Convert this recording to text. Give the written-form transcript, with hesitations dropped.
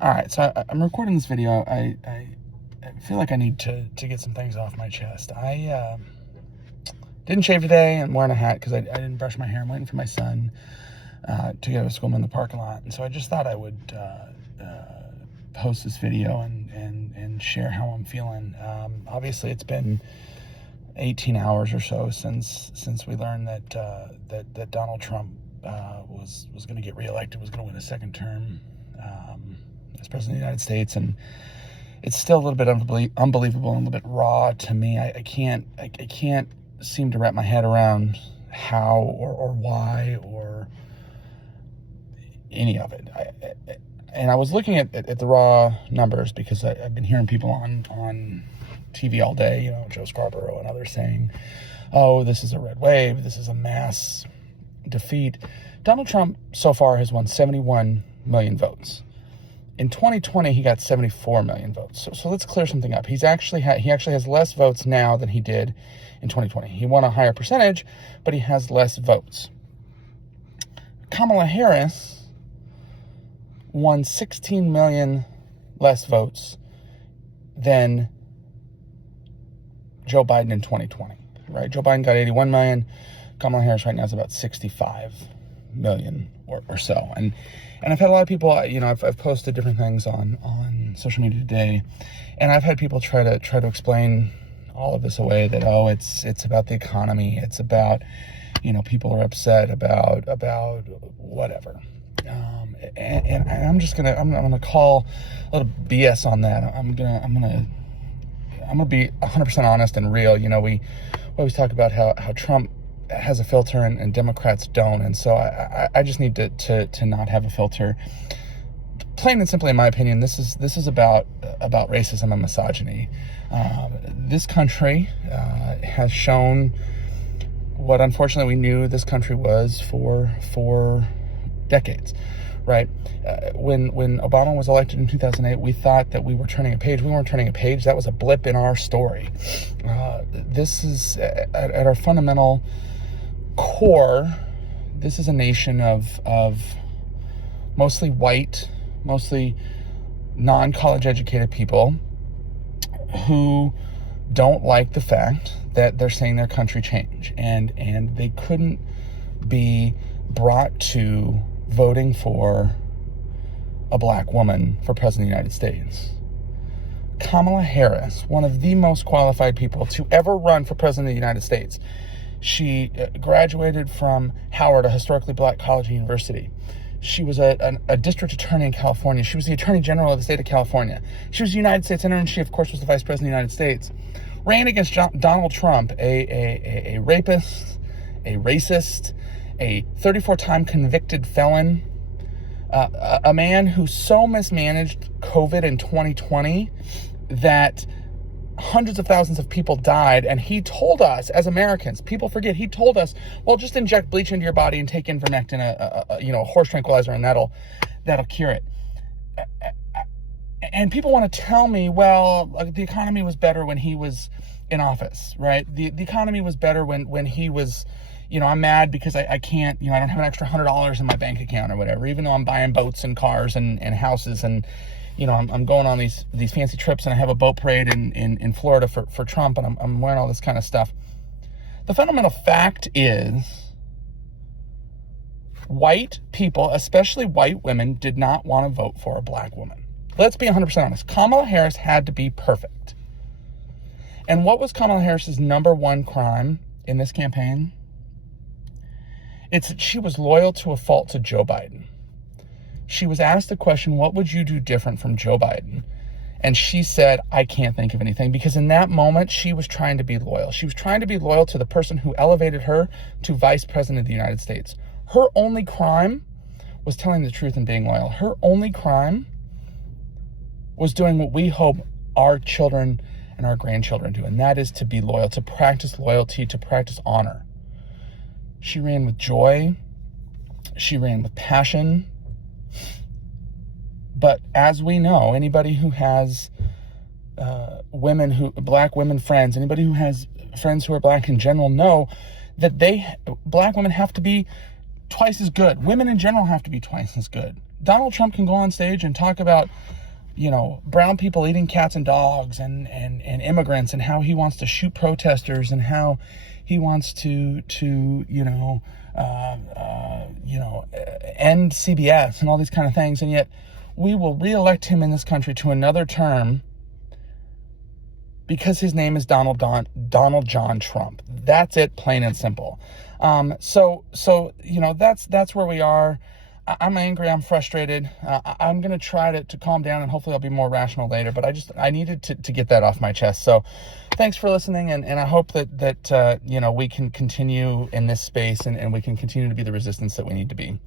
All right, so I'm recording this video. I feel like I need to get some things off my chest. I didn't shave today. I'm wearing a hat because I didn't brush my hair. I'm waiting for my son to go to school. I'm in the parking lot. And so I just thought I would post this video and share how I'm feeling. Obviously, it's been 18 hours or so since we learned that Donald Trump was going to get reelected, was going to win a second term as president of the United States, and it's still a little bit unbelievable and a little bit raw to me. I can't seem to wrap my head around how or why or any of it. And I was looking at the raw numbers because I've been hearing people on TV all day, Joe Scarborough and others saying, oh, this is a red wave, this is a mass defeat. Donald Trump so far has won 71 million votes. In 2020, he got 74 million votes. So let's clear something up. He actually has less votes now than he did in 2020. He won a higher percentage, but he has less votes. Kamala Harris won 16 million less votes than Joe Biden in 2020, right? Joe Biden got 81 million. Kamala Harris right now is about 65 million or so. And I've had a lot of people, I've posted different things on social media today, and I've had people try to explain all of this away that, oh, it's about the economy. It's about, people are upset about whatever. And I'm gonna call a little BS on that. I'm gonna be 100% honest and real. We always talk about how Trump has a filter and Democrats don't, and so I just need to not have a filter. Plain and simply, in my opinion, this is about racism and misogyny. This country has shown what unfortunately we knew this country was for decades, right? When Obama was elected in 2008, we thought that we were turning a page. We weren't turning a page. That was a blip in our story. This is at our fundamental core. This is a nation of mostly white, mostly non-college educated people who don't like the fact that they're seeing their country change, and they couldn't be brought to voting for a black woman for president of the United States. Kamala Harris, one of the most qualified people to ever run for president of the United States. She graduated from Howard, a historically black college and university. She was a district attorney in California. She was the attorney general of the state of California. She was the United States senator, and she, of course, was the vice president of the United States. Ran against Donald Trump, a rapist, a racist, a 34-time convicted felon, a man who so mismanaged COVID in 2020 that hundreds of thousands of people died, and he told us as Americans, people forget, he told us, well, just inject bleach into your body and take ivermectin, a horse tranquilizer, and that'll cure it. And people want to tell me, well, the economy was better when he was in office, right? The economy was better when he was, I'm mad because I can't, I don't have an extra $100 in my bank account or whatever, even though I'm buying boats and cars and houses, and I'm going on these fancy trips, and I have a boat parade in Florida for Trump, and I'm wearing all this kind of stuff. The fundamental fact is white people, especially white women, did not want to vote for a black woman. Let's be 100% honest. Kamala Harris had to be perfect. And what was Kamala Harris's number one crime in this campaign? It's that she was loyal to a fault to Joe Biden. She was asked the question, what would you do different from Joe Biden? And she said, I can't think of anything, because in that moment, she was trying to be loyal. She was trying to be loyal to the person who elevated her to vice president of the United States. Her only crime was telling the truth and being loyal. Her only crime was doing what we hope our children and our grandchildren do, and that is to be loyal, to practice loyalty, to practice honor. She ran with joy. She ran with passion. But as we know, anybody who has black women friends, anybody who has friends who are black in general, know that black women have to be twice as good. Women in general have to be twice as good. Donald Trump can go on stage and talk about, brown people eating cats and dogs and immigrants, and how he wants to shoot protesters, and how he wants to end CBS and all these kind of things. And yet we will reelect him in this country to another term because his name is Donald John Trump. That's it, plain and simple. So that's where we are. I'm angry. I'm frustrated. I'm going to try to calm down, and hopefully I'll be more rational later. But I needed to get that off my chest. So thanks for listening. And I hope that we can continue in this space, and we can continue to be the resistance that we need to be.